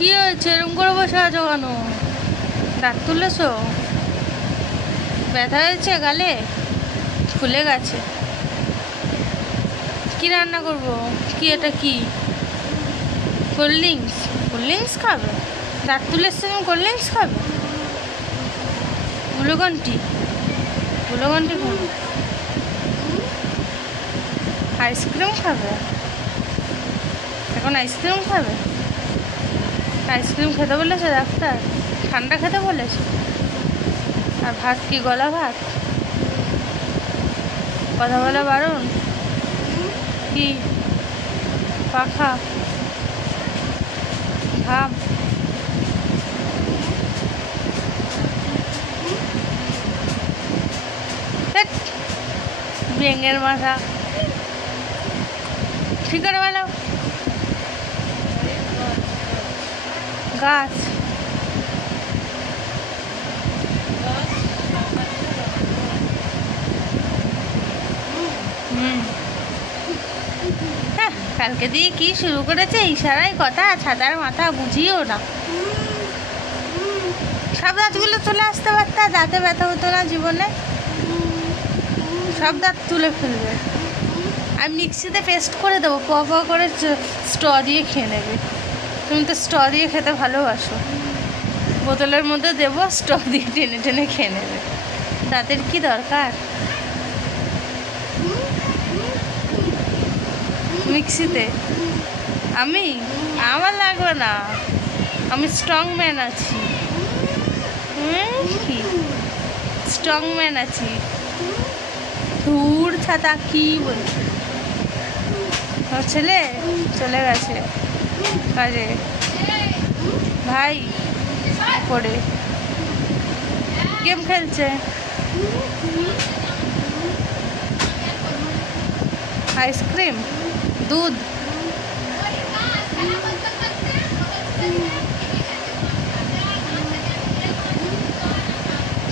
কি হয়েছে এরকম করে বসে আছো কেন? দাঁত তুলেছো? ব্যথা হয়েছে গালে? ফুলে গেছে? কি রান্না করব? কি এটা কি? Cold drinks? কোল্ড ড্রিঙ্কস খাবে? দাঁত তুলে এসছে তুমি কোল্ড ড্রিঙ্কস খাবে? গ্লুকন-ডি? গ্লুকন-ডি খাবে? আইসক্রিম খাবে? এখন আইসক্রিম খাবে? আইসক্রিম খেতে বলেছে ডাক্তার? ঠান্ডা খেতে বলেছে? আর ভাত কি গলা ভাত? কথা বলা বারণ? কি পাখা ঘাম? ব্যাঙের মাথা ঠিক করে বলো। গাছ কালকে দিয়ে কি শুরু করেছে ইশারায় কথা, ছাতার মাথা বুঝিও না। সব দাঁতগুলো চলে আসতে পারতা, দাঁতে ব্যথা হতো না জীবনে। সব দাঁত তুলে ফেলবে। আমি মিক্সিতে পেস্ট করে দেবো, প করে স্ট্র দিয়ে খেয়ে নেবে। তুমি তো স্ট্র দিয়ে খেতে ভালোবাসো। বোতলের মধ্যে দেবো, স্ট্র দিয়ে টেনে টেনে খেয়ে নেবে। দাঁতের কি দরকার মিক্সিতে? আমার লাগবে না, আমি স্ট্রং ম্যান আছি। কি স্ট্রং ম্যান আছি? ধুর ছাতা কি বলছে? ছেলে চলে গেছে কাজে, ভাই পড়ে গেম খেলছে। আইসক্রিম, দুধ,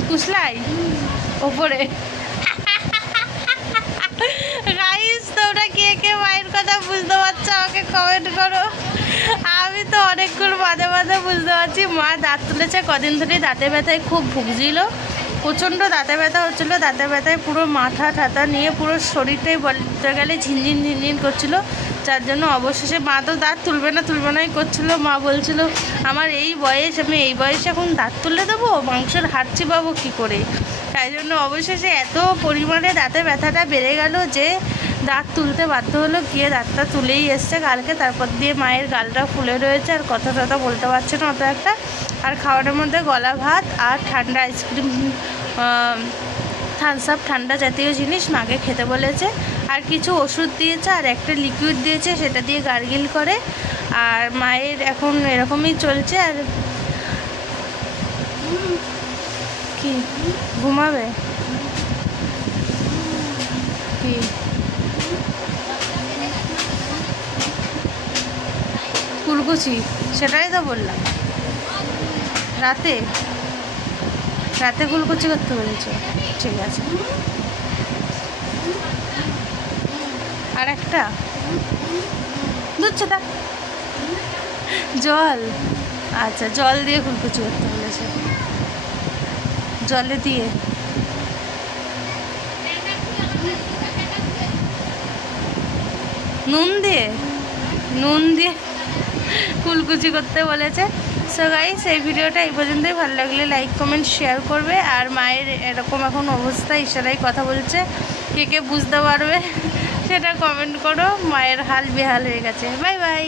কুসলাই ওপরে। গাইস তোমরা কে কে মায়ের কথা বুঝতে পারছো আমাকে কমেন্ট করো। আমি তো অনেকক্ষণ মাঝে মাঝে বুঝতে পারছি। মা দাঁত তুলেছে, কদিন ধরে দাঁতে ব্যথায় খুব ভুগছিল, প্রচণ্ড দাঁতে ব্যথা হচ্ছিলো। দাঁতে ব্যথায় পুরো মাথা ঠাতা নিয়ে পুরো শরীরটাই বলতে গেলে ঝিনঝিন ঝিনঝিন করছিলো। যার জন্য অবশেষে মা তো দাঁত তুলবে নাই করছিলো। মা বলছিল আমার এই বয়স, আমি এই বয়সে এখন দাঁত তুলে দেবো, মাংসের হাড় চিবাবো কী করে? তাই জন্য অবশেষে এত পরিমাণে দাঁতে ব্যথাটা বেড়ে গেল যে দাঁত তুলতে বাধ্য হলো। গিয়ে দাঁতটা তুলেই এসছে কালকে। তারপর দিয়ে মায়ের গালটা ফুলে রয়েছে, আর কথা টথা বলতে পারছে না অত একটা। আর খাবারের মধ্যে গলা ভাত আর ঠান্ডা আইসক্রিম, থামস আপ, ঠান্ডা জাতীয় জিনিস মাকে খেতে বলেছে। আর কিছু ওষুধ দিয়েছে আর একটা লিকুইড দিয়েছে, সেটা দিয়ে গার্গিল করে। আর মায়ের এখন এরকমই চলছে। আর কি ঘুমাবে কি? কুলকুচি, সেটাই তো বললাম। রাতে রাতে কুলকুচি করতে বলেছে, ঠিক আছে। আর একটা দুধ তা জল, আচ্ছা জল দিয়ে কুলকুচি করতে বলেছে, জলে দিয়ে। নুন দিয়ে কুলকুচি করতে বলেছে। সো গাইস এই ভিডিওটা এই পর্যন্তই। ভালো লাগলে লাইক কমেন্ট শেয়ার করবে। আর মায়ের এরকম এখন অবস্থা, ইশারায় কথা বলছে, কে কে বুঝতে পারবে সেটা কমেন্ট করো। মায়ের হাল বেহাল হয়ে গেছে। Bye bye.